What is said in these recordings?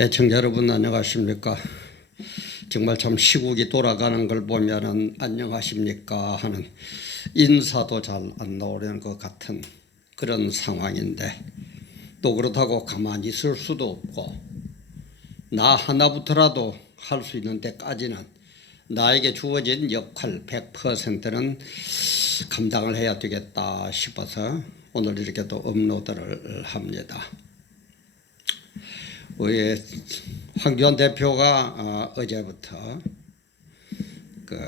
애청자 여러분 안녕하십니까. 정말 참 시국이 돌아가는 걸 보면은 안녕하십니까 하는 인사도 잘 안 나오려는 것 같은 그런 상황인데, 또 그렇다고 가만히 있을 수도 없고 나 하나부터라도 할 수 있는 데까지는 나에게 주어진 역할 100%는 감당을 해야 되겠다 싶어서 오늘 이렇게 또 업로드를 합니다. 우리 황교안 대표가 어제부터 그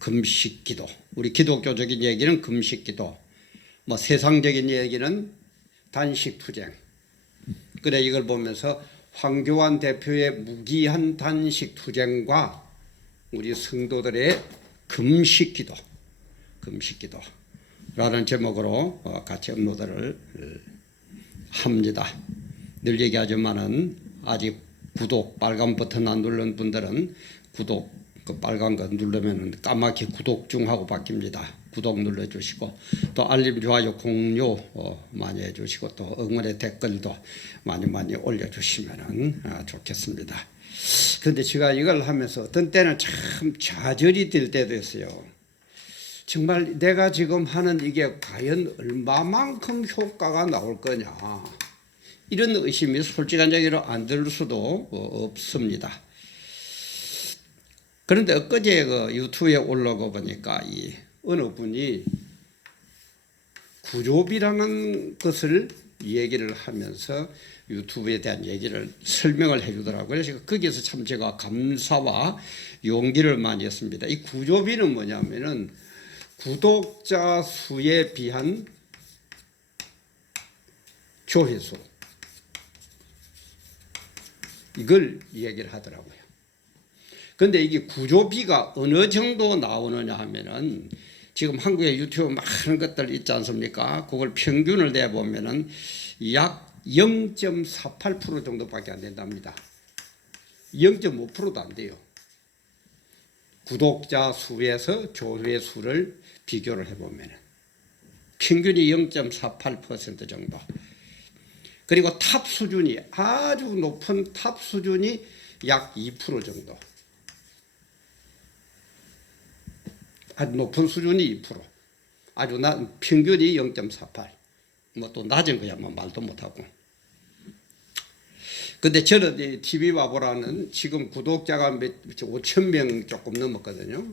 금식기도, 우리 기독교적인 얘기는 금식기도, 뭐 세상적인 얘기는 단식투쟁. 그래 이걸 보면서 황교안 대표의 무기한 단식투쟁과 우리 성도들의 금식기도라는 제목으로 같이 업로드를 합니다. 늘 얘기하지만은 아직 구독 빨간 버튼 안 누른 분들은 구독 그 빨간 거 누르면은 까맣게 구독 중 하고 바뀝니다. 구독 눌러주시고 또 알림 좋아요 공유 많이 해주시고 또 응원의 댓글도 많이 올려주시면은 좋겠습니다. 그런데 제가 이걸 하면서 어떤 때는 참 좌절이 될 때도 있어요. 정말 내가 지금 하는 이게 과연 얼마만큼 효과가 나올 거냐, 이런 의심이 솔직한 얘기로 안 들 수도 없습니다. 그런데 엊그제 그 유튜브에 올라가 보니까 이 어느 분이 구조비라는 것을 얘기를 하면서 유튜브에 대한 얘기를 설명을 해주더라고요. 그래서 거기서 참 제가 감사와 용기를 많이 했습니다. 이 구조비는 뭐냐면은 구독자 수에 비한 조회수, 이걸 얘기를 하더라고요. 그런데 이게 구조비가 어느 정도 나오느냐 하면은 지금 한국의 유튜브 많은 것들 있지 않습니까? 그걸 평균을 내보면은 약 0.48% 정도밖에 안 된답니다. 0.5%도 안 돼요. 구독자 수에서 조회수를 비교를 해보면은 평균이 0.48% 정도. 그리고 탑 수준이, 아주 높은 탑 수준이 약 2% 정도. 아주 높은 수준이 2%. 아주 평균이 0.48. 뭐 또 낮은 거야 뭐 말도 못하고. 근데 저는 이 TV바보라는 지금 구독자가 5,000명 조금 넘었거든요.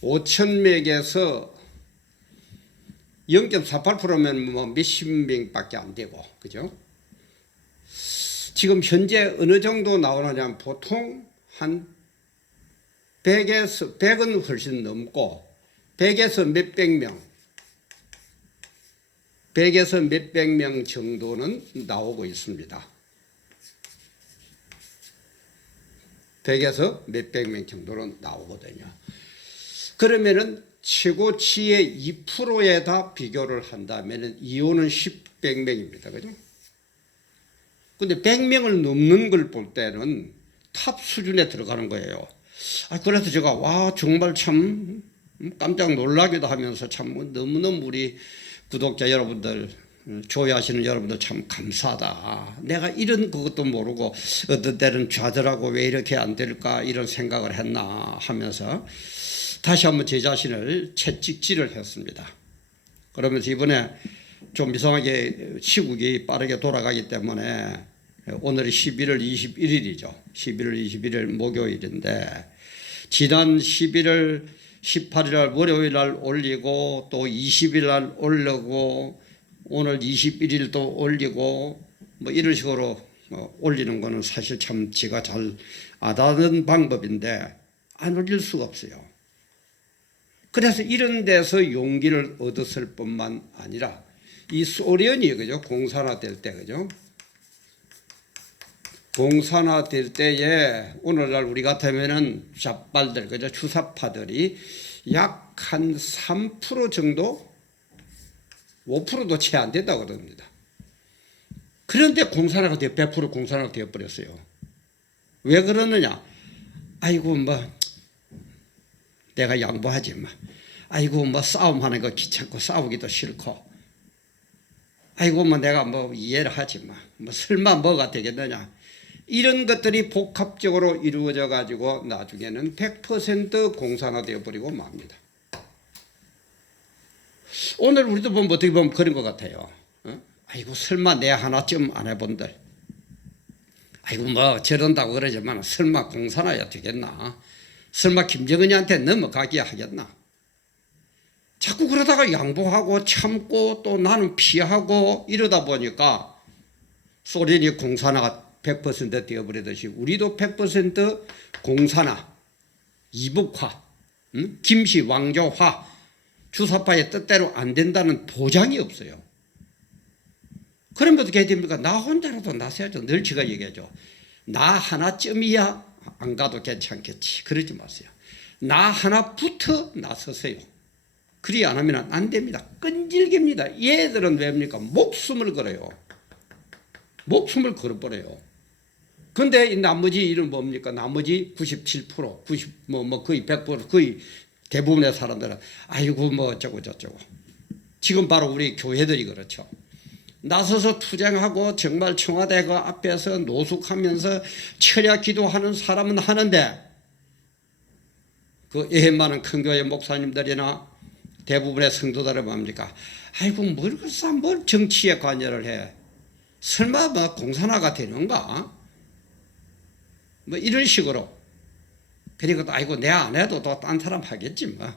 5,000명에서 0.48%면 뭐 몇십 명밖에 안 되고, 그죠? 지금 현재 어느 정도 나오느냐면 보통 한 100은 훨씬 넘고 100에서 몇백 명, 100에서 몇백 명 정도는 나오고 있습니다. 100에서 몇백 명 정도는 나오거든요. 그러면은 최고치의 2%에다 비교를 한다면 이호는 100명입니다. 그죠? 근데 100명을 넘는 걸 볼 때는 탑 수준에 들어가는 거예요. 그래서 제가 와 정말 참 깜짝 놀라기도 하면서 참 너무너무 우리 구독자 여러분들, 조회하시는 여러분들 참 감사하다. 내가 이런 그것도 모르고 어떤 때는 좌절하고 왜 이렇게 안 될까 이런 생각을 했나 하면서 다시 한번 제 자신을 채찍질을 했습니다. 그러면서 이번에 좀 이상하게 시국이 빠르게 돌아가기 때문에 오늘이 11월 21일이죠. 11월 21일 목요일인데 지난 11월 18일 날 월요일 날 올리고 또 20일 날 올리고 오늘 21일 또 올리고 뭐 이런 식으로 올리는 거는 사실 참 제가 잘 안 하는 방법인데 안 올릴 수가 없어요. 그래서 이런 데서 용기를 얻었을 뿐만 아니라 이 소련이 그죠? 공산화될 때 그죠? 공산화될 때에 오늘날 우리 같으면은 좌빨들 그죠? 추사파들이 약 한 3% 정도, 5%도 채 안 된다고 그럽니다. 그런데 공산화가 100% 공산화가 되어 버렸어요. 왜 그러느냐? 아이고 뭐 내가 양보하지 마. 아이고 뭐 싸움하는 거 귀찮고 싸우기도 싫고 아이고 뭐 내가 뭐 이해를 하지 뭐 설마 뭐가 되겠느냐. 이런 것들이 복합적으로 이루어져 가지고 나중에는 100% 공산화되어 버리고 맙니다. 오늘 우리도 보면 어떻게 보면 그런 것 같아요. 아이고 설마 내 하나쯤 안 해본들. 아이고 뭐 저런다고 그러지만 설마 공산화야 되겠나. 설마 김정은이한테 넘어가기야 하겠나. 자꾸 그러다가 양보하고 참고 또 나는 피하고 이러다 보니까 소련이 공산화가 100% 되어버리듯이 우리도 100% 공산화, 이북화, 김씨 왕조화, 주사파의 뜻대로 안 된다는 보장이 없어요. 그럼 어떻게 해야 됩니까? 나 혼자라도 나서야죠. 늘 제가 얘기하죠. 나 하나쯤이야 안 가도 괜찮겠지. 그러지 마세요. 나 하나부터 나서세요. 그리 안 하면 안 됩니다. 끈질깁니다. 얘들은 왜입니까? 목숨을 걸어요. 목숨을 걸어버려요. 근데 이 나머지 이런 뭡니까? 나머지 97%, 거의 100%, 거의 대부분의 사람들은 아이고 뭐 어쩌고 저쩌고. 지금 바로 우리 교회들이 그렇죠. 나서서 투쟁하고 정말 청와대 그 앞에서 노숙하면서 철야 기도하는 사람은 하는데 그 애해 많은 큰 교회 목사님들이나 대부분의 성도들은 뭡니까? 아이고 뭘 정치에 관여를 해. 설마 뭐 공산화가 되는가? 뭐 이런 식으로. 그리고 아이고 내 안 해도 또 딴 사람 하겠지 뭐.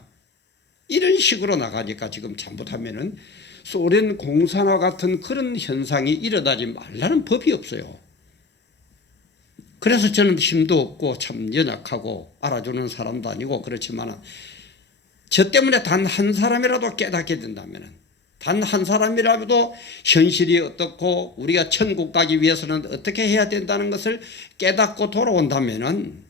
이런 식으로 나가니까 지금 잘못하면은 소련 공산화 같은 그런 현상이 일어나지 말라는 법이 없어요. 그래서 저는 힘도 없고 참 연약하고 알아주는 사람도 아니고 그렇지만 저 때문에 단 한 사람이라도 깨닫게 된다면 단 한 사람이라도 현실이 어떻고 우리가 천국 가기 위해서는 어떻게 해야 된다는 것을 깨닫고 돌아온다면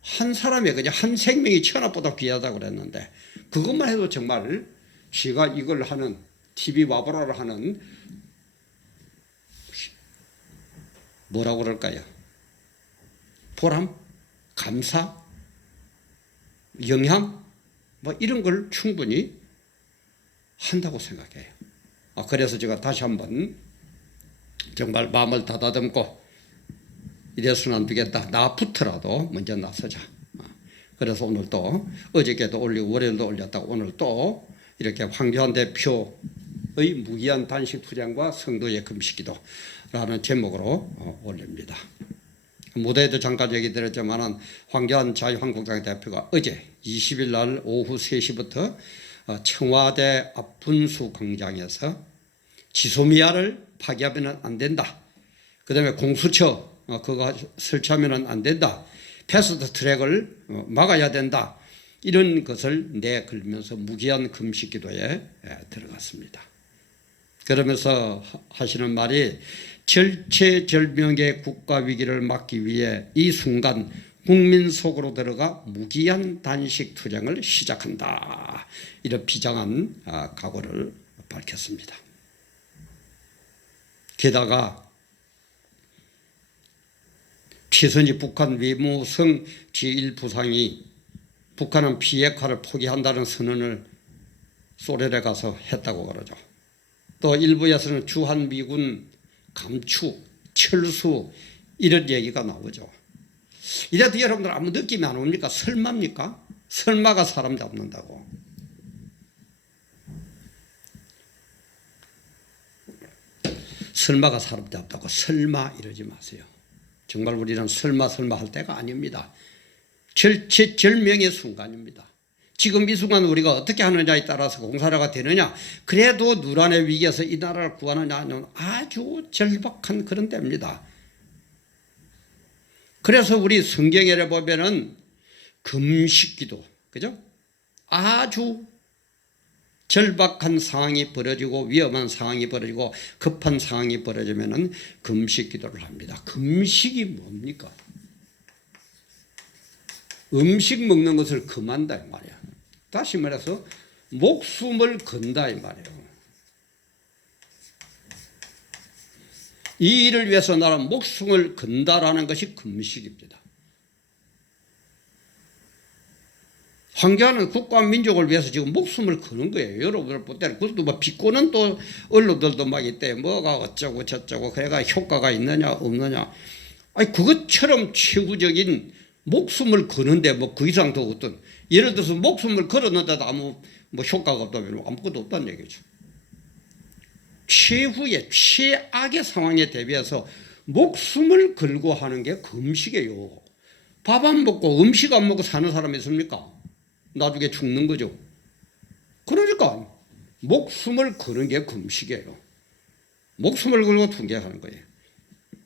한 사람의 그냥 한 생명이 천하보다 귀하다고 그랬는데 그것만 해도 정말 제가 이걸 하는 TV 와보라를 하는 뭐라고 그럴까요? 보람? 감사? 영향? 뭐 이런 걸 충분히 한다고 생각해요. 그래서 제가 다시 한번 정말 마음을 다다듬고 이래서는 안 되겠다. 나부터라도 먼저 나서자. 그래서 오늘 또 어저께도 올리고 월요일도 올렸다고 오늘 또 이렇게 황교안 대표의 무기한 단식 투쟁과 성도의 금식기도라는 제목으로 올립니다. 무대에도 잠깐 얘기 드렸지만 황교안 자유한국당 대표가 어제 20일 날 오후 3시부터 청와대 앞분수 광장에서 지소미아를 파기하면 안 된다. 그 다음에 공수처 그거 설치하면 안 된다. 패스트 트랙을 막아야 된다. 이런 것을 내걸면서 무기한 금식기도에 들어갔습니다. 그러면서 하시는 말이 절체절명의 국가위기를 막기 위해 이 순간 국민 속으로 들어가 무기한 단식 투쟁을 시작한다. 이런 비장한 각오를 밝혔습니다. 게다가 최선희 북한 외무성 제1부상이 북한은 비핵화를 포기한다는 선언을 소련에 가서 했다고 그러죠. 또 일부에서는 주한미군 감축, 철수 이런 얘기가 나오죠. 이래도 여러분들 아무 느낌이 안 옵니까? 설마입니까? 설마가 사람 잡는다고. 설마가 사람 잡다고 설마 이러지 마세요. 정말 우리는 설마 할 때가 아닙니다. 절체절명의 순간입니다. 지금 이 순간 우리가 어떻게 하느냐에 따라서 공산화가 되느냐, 그래도 누란의 위기에서 이 나라를 구하느냐는 아주 절박한 그런 때입니다. 그래서 우리 성경에 보면은 금식기도, 그죠? 아주 절박한 상황이 벌어지고 위험한 상황이 벌어지고 급한 상황이 벌어지면은 금식기도를 합니다. 금식이 뭡니까? 음식 먹는 것을 금한다 이 말이야. 다시 말해서 목숨을 건다 이 말이에요. 이 일을 위해서 나는 목숨을 건다라는 것이 금식입니다. 황교안은 국가와 민족을 위해서 지금 목숨을 거는 거예요. 여러분들 볼 때는. 그것도 뭐 비꼬는 또 언론들도 막 있대. 뭐가 어쩌고 저쩌고 그래가 효과가 있느냐 없느냐. 아니 그것처럼 최후적인 목숨을 거는데 뭐 그 이상 더 어떤, 예를 들어서 목숨을 걸었는데도 아무 뭐 효과가 없다면 아무것도 없다는 얘기죠. 최후의 최악의 상황에 대비해서 목숨을 걸고 하는 게 금식이에요. 밥 안 먹고 음식 안 먹고 사는 사람이 있습니까? 나중에 죽는 거죠. 그러니까 목숨을 거는 게 금식이에요. 목숨을 걸고 tunge하는 거예요.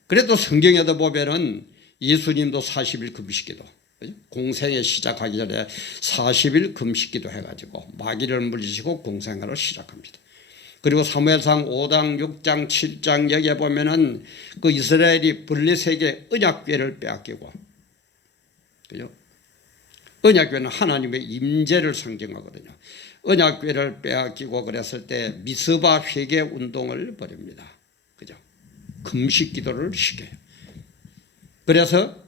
그래도 성경에도 보면은 예수님도 40일 금식기도, 공생에 시작하기 전에 40일 금식기도 해가지고 마귀를 물리치고 공생활을 시작합니다. 그리고 사무엘상 5장, 6장, 7장 여기에 보면은 그 이스라엘이 블레셋에게 언약궤를 빼앗기고, 그죠? 언약궤는 하나님의 임재를 상징하거든요. 언약궤를 빼앗기고 그랬을 때 미스바 회개 운동을 벌입니다. 그죠? 금식 기도를 시켜요. 그래서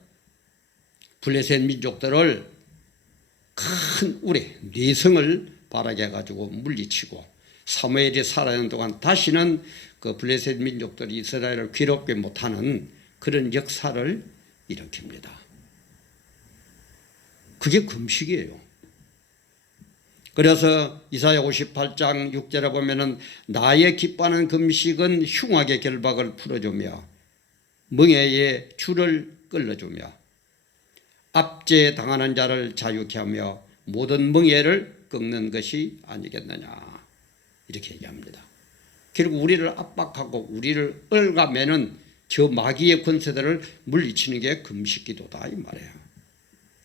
블레셋 민족들을 큰 우레, 내성을 발하게 해가지고 물리치고, 사무엘이 살아있는 동안 다시는 그 블레셋 민족들이 이스라엘을 괴롭게 못하는 그런 역사를 일으킵니다. 그게 금식이에요. 그래서 이사야 58장 6절에 보면은 나의 기뻐하는 금식은 흉악의 결박을 풀어주며 멍에의 줄을 끌어주며 압제에 당하는 자를 자유케 하며 모든 멍에를 꺾는 것이 아니겠느냐, 이렇게 얘기합니다. 결국 우리를 압박하고 우리를 얽어매는 저 마귀의 권세들을 물리치는 게 금식기도다 이 말이에요.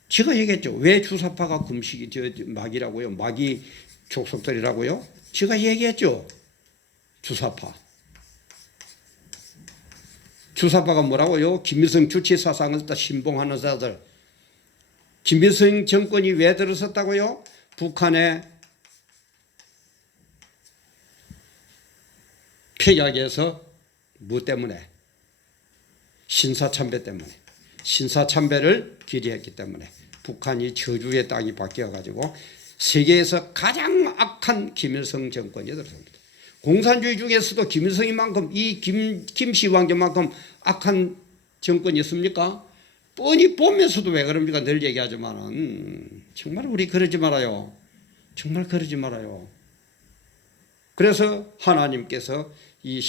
제가 얘기했죠. 왜 주사파가 금식이 저 마귀라고요? 마귀 족속들이라고요? 제가 얘기했죠. 주사파. 주사파가 뭐라고요? 김일성 주치 사상을 다 신봉하는 자들. 김일성 정권이 왜 들어섰다고요? 북한의 폐약에서 뭐 때문에? 신사참배 때문에. 신사참배를 기리했기 때문에 북한이 저주의 땅이 바뀌어가지고 세계에서 가장 악한 김일성 정권이 들어섭니다. 공산주의 중에서도 김일성이만큼, 이 김씨 왕조만큼 악한 정권이 있습니까? 뻔히 보면서도 왜 그럽니까? 늘 얘기하지만은 정말 우리 그러지 말아요. 정말 그러지 말아요. 그래서 하나님께서 이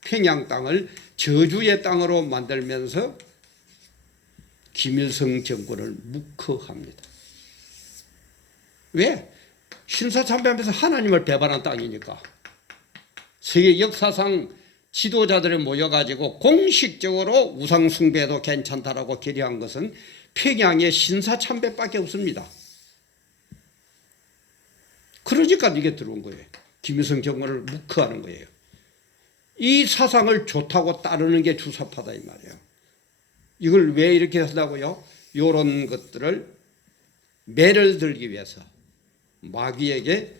평양 땅을 저주의 땅으로 만들면서 김일성 정권을 묵허합니다. 왜? 신사참배하면서 하나님을 배반한 땅이니까. 세계 역사상 지도자들이 모여가지고 공식적으로 우상숭배도 괜찮다라고 결의한 것은 평양의 신사참배밖에 없습니다. 그러니까 이게 들어온 거예요. 김일성 정권을 묵허하는 거예요. 이 사상을 좋다고 따르는 게 주사파다 이 말이에요. 이걸 왜 이렇게 한다고요? 이런 것들을 매를 들기 위해서 마귀에게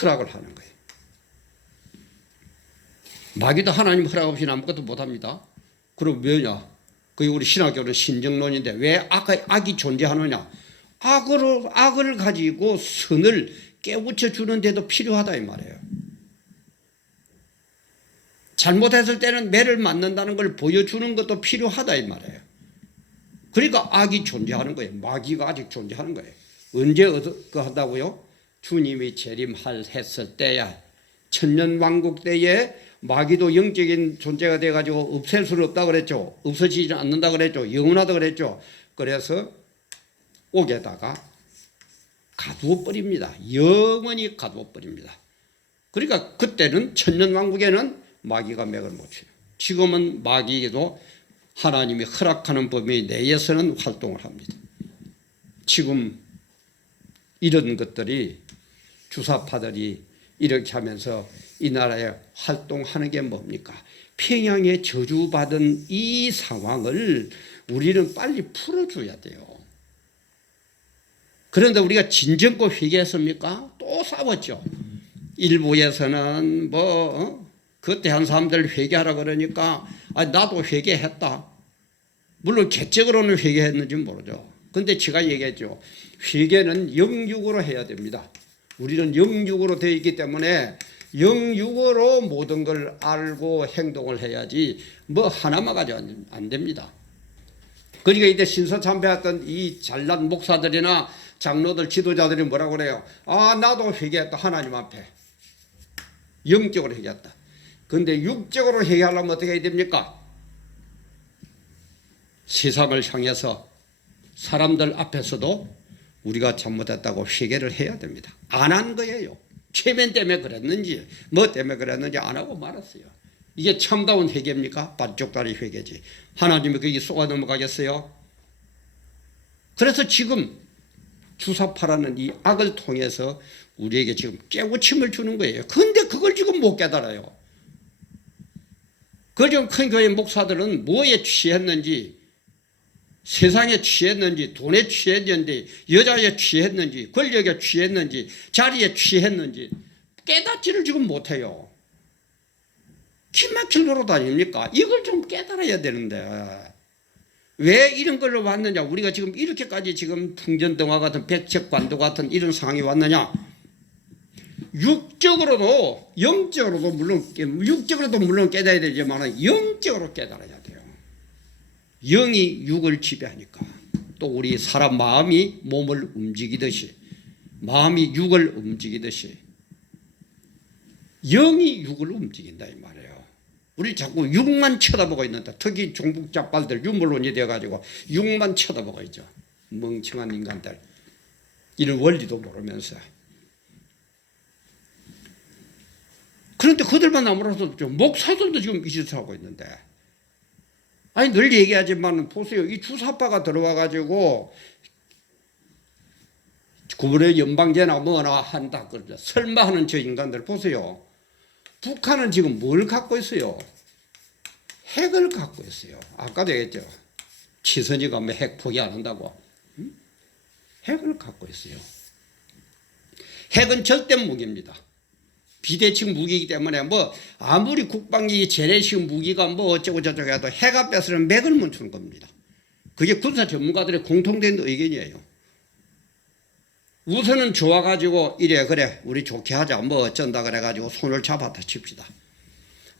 허락을 하는 거예요. 마귀도 하나님 허락 없이는 아무것도 못합니다. 그럼 왜냐? 그게 우리 신학교는 신정론인데 왜 악이 존재하느냐? 악을 가지고 선을 깨우쳐 주는데도 필요하다 이 말이에요. 잘못했을 때는 매를 맞는다는 걸 보여주는 것도 필요하다 이 말이에요. 그러니까 악이 존재하는 거예요. 마귀가 아직 존재하는 거예요. 언제 한다고요? 주님이 재림했을 때야, 천년왕국 때에 마귀도 영적인 존재가 돼가지고 없앨 수는 없다 그랬죠. 없어지지 않는다 그랬죠. 영원하다 그랬죠. 그래서 옥에다가 가두어 버립니다. 영원히 가두어 버립니다. 그러니까 그때는 천년왕국에는 마귀가 맥을 못 쳐요. 지금은 마귀에도 하나님이 허락하는 범위 내에서는 활동을 합니다. 지금 이런 것들이 주사파들이 이렇게 하면서 이 나라에 활동하는 게 뭡니까? 평양에 저주받은 이 상황을 우리는 빨리 풀어줘야 돼요. 그런데 우리가 진정고 회개했습니까? 또 싸웠죠. 일부에서는 그때 한 사람들 회개하라 그러니까 나도 회개했다. 물론 개적으로는 회개했는지는 모르죠. 근데 제가 얘기했죠. 회개는 영육으로 해야 됩니다. 우리는 영육으로 되어 있기 때문에 영육으로 모든 걸 알고 행동을 해야지 뭐 하나만 가지고 안 됩니다. 그러니까 이때 신서참배했던 이 잘난 목사들이나 장로들 지도자들이 뭐라고 그래요? 아, 나도 회개했다. 하나님 앞에 영적으로 회개했다. 근데 육적으로 회개하려면 어떻게 해야 됩니까? 세상을 향해서 사람들 앞에서도 우리가 잘못했다고 회개를 해야 됩니다. 안 한 거예요. 최면 때문에 그랬는지 뭐 때문에 그랬는지 안 하고 말았어요. 이게 참다운 회개입니까? 반쪽다리 회개지. 하나님이 거기 쏘아 넘어가겠어요? 그래서 지금 주사파라는 이 악을 통해서 우리에게 지금 깨우침을 주는 거예요. 그런데 그걸 지금 못 깨달아요. 그 지금 큰 교회 목사들은 뭐에 취했는지, 세상에 취했는지, 돈에 취했는지, 여자에 취했는지, 권력에 취했는지, 자리에 취했는지 깨닫지를 지금 못해요. 기막힐 노릇 아닙니까? 이걸 좀 깨달아야 되는데 왜 이런 걸로 왔느냐? 우리가 지금 이렇게까지 지금 풍전등화 같은 백척반도 같은 이런 상황이 왔느냐? 육적으로도 영적으로도 물론 육적으로도 물론 깨달아야 되지만 영적으로 깨달아야 돼요. 영이 육을 지배하니까. 또 우리 사람 마음이 몸을 움직이듯이, 마음이 육을 움직이듯이 영이 육을 움직인다 이 말이에요. 우리 자꾸 육만 쳐다보고 있는데, 특히 종북자빨들 유물론이 되어가지고 육만 쳐다보고 있죠. 멍청한 인간들. 이런 원리도 모르면서. 그런데 그들만 아무래도 좀 목사들도 지금 이 짓을 하고 있는데, 아니 늘 얘기하지만 보세요. 이 주사파가 들어와가지고 구분의 연방제나 뭐나 한다 그러죠. 설마 하는 저 인간들 보세요. 북한은 지금 뭘 갖고 있어요? 핵을 갖고 있어요. 아까도 얘기했죠. 치선이가 뭐 핵 포기 안 한다고. 핵을 갖고 있어요. 핵은 절대 무기입니다. 비대칭 무기이기 때문에 뭐 아무리 국방기 재래식 무기가 뭐 어쩌고 저쩌고 해도 핵 앞에서는 맥을 못 추는 겁니다. 그게 군사 전문가들의 공통된 의견이에요. 우선은 좋아가지고 이래 그래 우리 좋게 하자 뭐 어쩐다 그래가지고 손을 잡았다 칩시다.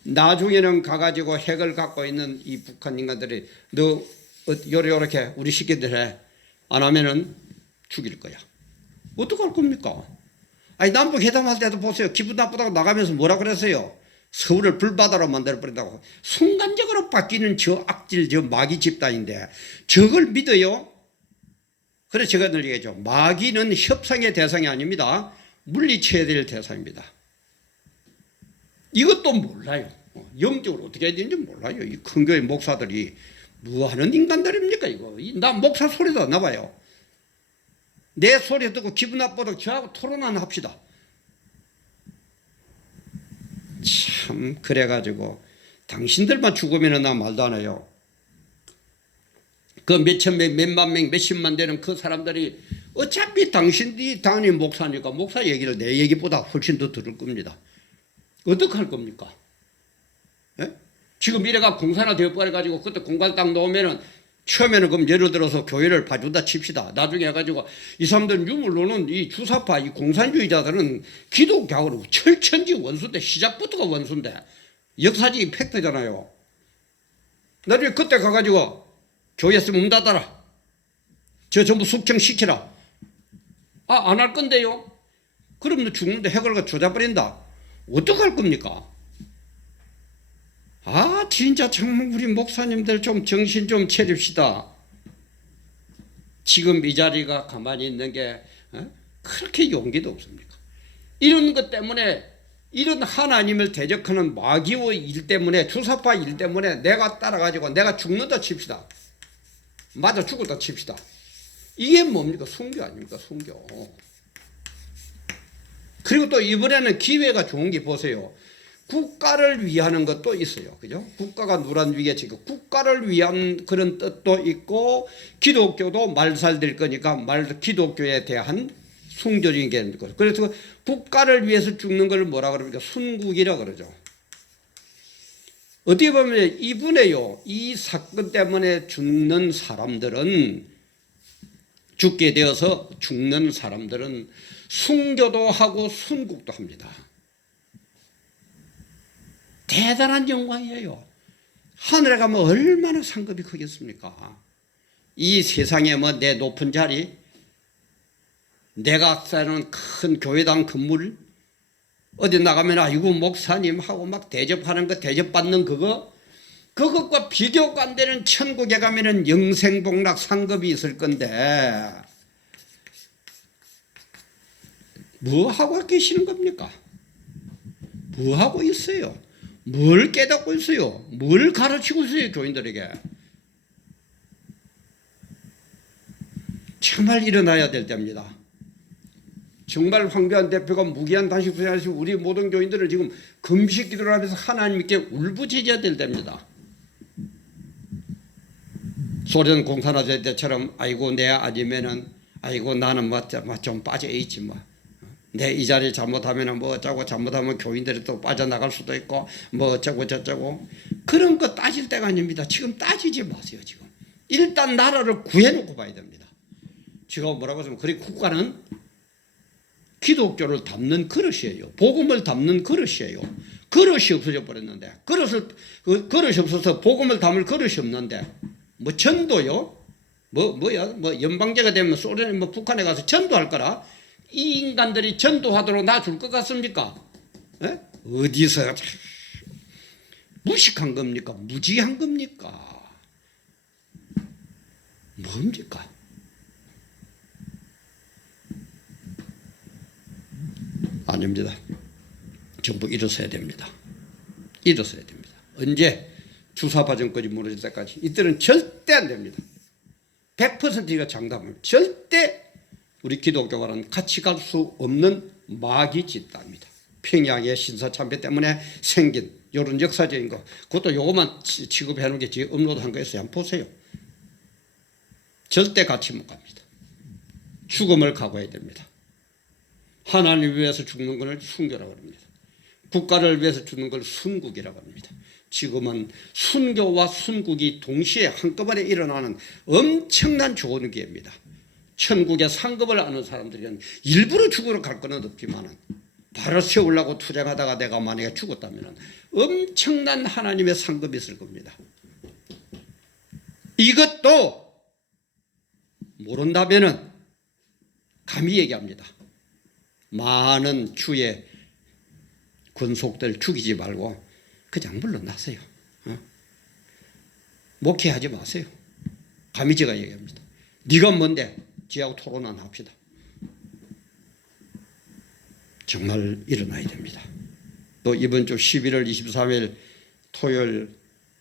나중에는 가가지고 핵을 갖고 있는 이 북한 인간들이 너 요렇게 우리 시키들 해. 안 하면은 죽일 거야. 어떡할 겁니까? 아니 남북 회담할 때도 보세요. 기분 나쁘다고 나가면서 뭐라 그랬어요? 서울을 불바다로 만들어버린다고. 순간적으로 바뀌는 저 악질 저 마귀 집단인데 저걸 믿어요? 그래서 제가 늘 얘기하죠. 마귀는 협상의 대상이 아닙니다. 물리쳐야 될 대상입니다. 이것도 몰라요. 영적으로 어떻게 해야 되는지 몰라요. 이 큰 교회 목사들이 뭐 하는 인간들입니까 이거. 나 목사 소리도 안 나봐요. 내 소리 듣고 기분 나빠도 저하고 토론 안 합시다. 참 그래가지고 당신들만 죽으면 나 말도 안 해요. 그 몇천 명, 몇만 명, 몇십만 되는 그 사람들이 어차피 당신들이 당연히 목사니까 목사 얘기를 내 얘기보다 훨씬 더 들을 겁니다. 어떻게 할 겁니까? 예? 지금 이래가 공사나 되어버려가지고 그때 공간 딱 놓으면은 처음에는 그럼 예를 들어서 교회를 봐준다 칩시다. 나중에 해가지고 이 사람들은 유물로는 이 주사파, 이 공산주의자들은 기독교하고 철천지 원수인데 시작부터가 원수인데 역사적인 팩트잖아요. 나중에 그때 가가지고 교회 있으면 문 닫아라. 저 전부 숙청시키라. 아, 안 할 건데요? 그럼 너 죽는데 핵을 조져버린다. 어떡할 겁니까? 아, 진짜 정말 우리 목사님들 좀 정신 좀 차립시다. 지금 이 자리가 가만히 있는 게 그렇게 용기도 없습니까? 이런 것 때문에 이런 하나님을 대적하는 마귀의 일 때문에 주사파 일 때문에 내가 따라가지고 내가 죽는다 칩시다. 맞아 죽었다 칩시다. 이게 뭡니까? 순교 아닙니까? 순교. 그리고 또 이번에는 기회가 좋은 게 보세요. 국가를 위하는 것도 있어요. 그죠? 국가가 누란 위에 지금 국가를 위한 그런 뜻도 있고 기독교도 말살될 거니까 기독교에 대한 숭조적인 게 있는 거죠. 그래서 국가를 위해서 죽는 걸 뭐라 그럽니까? 순국이라 그러죠. 어떻게 보면 이분의요, 이 사건 때문에 죽는 사람들은, 죽게 되어서 죽는 사람들은 순교도 하고 순국도 합니다. 대단한 영광이에요. 하늘에 가면 얼마나 상급이 크겠습니까? 이 세상에 뭐 내 높은 자리, 내가 사는 큰 교회당 건물, 어디 나가면 아이고 목사님하고 막 대접하는 거, 대접받는 그것과 비교가 안 되는 천국에 가면은 영생복락 상급이 있을 건데, 뭐 하고 계시는 겁니까? 뭐 하고 있어요? 뭘 깨닫고 있어요? 뭘 가르치고 있어요, 교인들에게? 정말 일어나야 될 때입니다. 정말 황교안 대표가 무기한 단식 수행하시고 우리 모든 교인들을 지금 금식 기도를 하면서 하나님께 울부짖어야 될 때입니다. 소련 공산화될 때처럼 아이고 내 아니면은 아이고 나는 좀 빠져 있지 뭐. 내 이 자리 잘못하면 뭐 어쩌고, 잘못하면 교인들이 또 빠져나갈 수도 있고 뭐 어쩌고 저쩌고, 그런 거 따질 때가 아닙니다. 지금 따지지 마세요. 지금 일단 나라를 구해놓고 봐야 됩니다. 지금 뭐라고 하면 그리 국가는 기독교를 담는 그릇이에요. 복음을 담는 그릇이에요. 그릇이 없어져 버렸는데, 그릇이 없어서 복음을 담을 그릇이 없는데, 뭐 전도요? 뭐 연방제가 되면 소련에 뭐 북한에 가서 전도할 거라? 이 인간들이 전도하도록 놔줄 것 같습니까? 에? 어디서 무식한 겁니까? 무지한 겁니까? 뭡니까? 아닙니다. 정부 일어서야 됩니다. 일어서야 됩니다. 언제? 주사파정권이 무너질 때까지. 이때는 절대 안 됩니다. 100%가 장담합니다. 절대 우리 기독교와는 같이 갈 수 없는 마귀 집단입니다. 평양의 신사참배 때문에 생긴 이런 역사적인 거, 그것도 요것만 취급해 놓은 게 지금 업로드한 거였어요. 한번 보세요. 절대 같이 못 갑니다. 죽음을 각오해야 됩니다. 하나님을 위해서 죽는 것을 순교라고 합니다. 국가를 위해서 죽는 걸 순국이라고 합니다. 지금은 순교와 순국이 동시에 한꺼번에 일어나는 엄청난 좋은 기회입니다. 천국의 상급을 아는 사람들은 일부러 죽으러 갈 건 없지만 바로 세우려고 투쟁하다가 내가 만약에 죽었다면 엄청난 하나님의 상급이 있을 겁니다. 이것도 모른다면 감히 얘기합니다. 많은 주의 권속들 죽이지 말고 그냥 물러나세요. 목회하지 마세요. 감히 제가 얘기합니다. 네가 뭔데? 지하고 토론은 합시다. 정말 일어나야 됩니다. 또 이번 주 11월 23일 토요일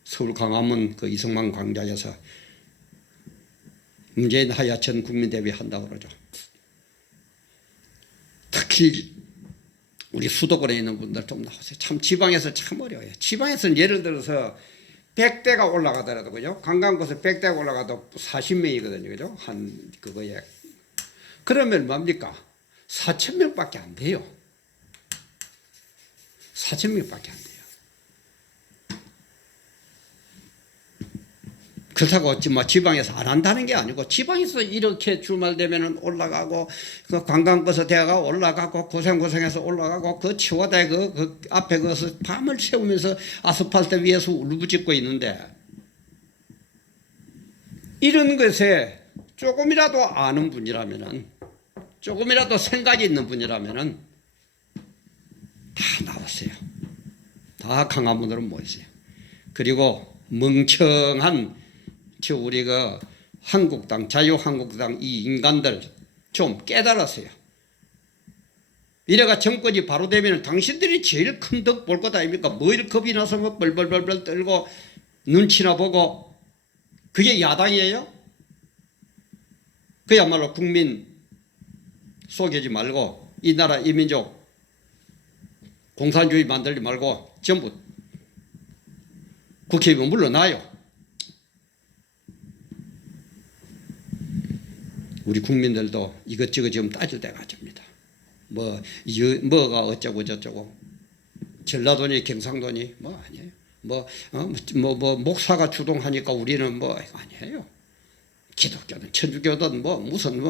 서울 광화문 그 이승만 광장에서 문재인 하야천 국민대회 한다고 그러죠. 특히 우리 수도권에 있는 분들 좀 나오세요. 참 지방에서 참 어려워요. 지방에서는 예를 들어서 100대가 올라가더라도요. 관광버스 100대가 올라가도 40명이거든요. 그죠? 한 그거에. 그러면 뭡니까? 4,000명밖에 안 돼요. 4,000명밖에 안 돼요. 그렇다고 뭐 지방에서 안 한다는 게 아니고, 지방에서 이렇게 주말 되면은 올라가고 그 관광버스 대가 올라가고 고생해서 올라가고 그 치워대 그 앞에 그서 밤을 새우면서 아스팔트 위에서 울부짖고 있는데, 이런 것에 조금이라도 아는 분이라면은, 조금이라도 생각이 있는 분이라면은 다 나오세요. 다 광화문으로 모이세요. 그리고 멍청한 우리 그 한국당, 자유한국당 이 인간들 좀 깨달으세요. 이래가 정권이 바로 되면 당신들이 제일 큰 덕 볼 것 아닙니까? 뭘 겁이 나서 뭐 벌벌벌벌 떨고 눈치나 보고, 그게 야당이에요? 그야말로 국민 속이지 말고, 이 나라 이민족 공산주의 만들지 말고 전부 국회의원 물러나요. 우리 국민들도 이것저것 지금 따질 때가 아닙니다. 뭐가 어쩌고 저쩌고, 전라도니 경상도니 뭐 아니에요. 목사가 주동하니까 우리는 아니에요. 기독교든 천주교든 무슨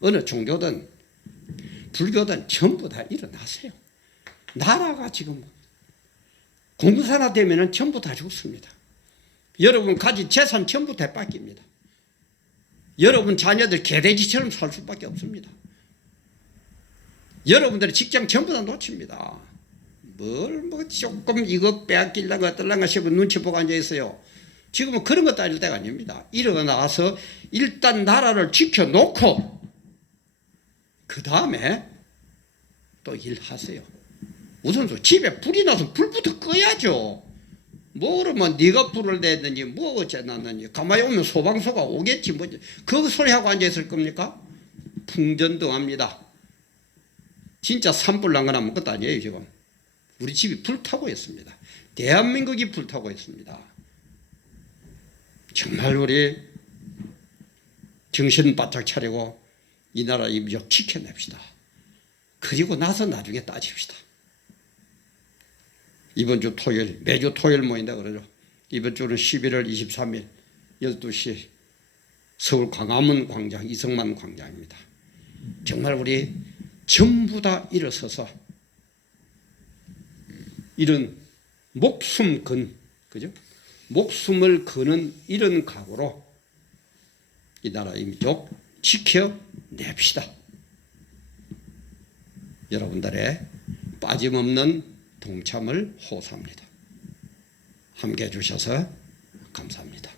어느 종교든 불교든 전부 다 일어나세요. 나라가 지금 공산화 되면은 전부 다 죽습니다. 여러분 가진 재산 전부 다 뺏깁니다. 여러분 자녀들 개돼지처럼 살 수밖에 없습니다. 여러분들의 직장 전부 다 놓칩니다. 조금 이거 빼앗기려고 어떨란가 싶어 눈치 보고 앉아 있어요. 지금은 그런 거 따질 때가 아닙니다. 일어나서 일단 나라를 지켜놓고 그 다음에 또 일하세요. 우선 집에 불이 나서 불부터 꺼야죠. 그러면 네가 불을 내든지 어쩌나든지 가만히 오면 소방서가 오겠지 그 소리하고 앉아있을 겁니까? 풍전등합니다. 진짜 산불 난 건 아무것도 아니에요. 지금 우리 집이 불타고 있습니다. 대한민국이 불타고 있습니다. 정말 우리 정신 바짝 차리고 이 나라 임적 지켜냅시다. 그리고 나서 나중에 따집시다. 이번 주 토요일, 매주 토요일 모인다 그러죠. 이번 주는 11월 23일 12시 서울 광화문 광장, 이성만 광장입니다. 정말 우리 전부 다 일어서서 이런 목숨 그죠? 목숨을 거는 이런 각오로 이 나라 민족 지켜냅시다. 여러분들의 빠짐없는 동참을 호소합니다. 함께 해주셔서 감사합니다.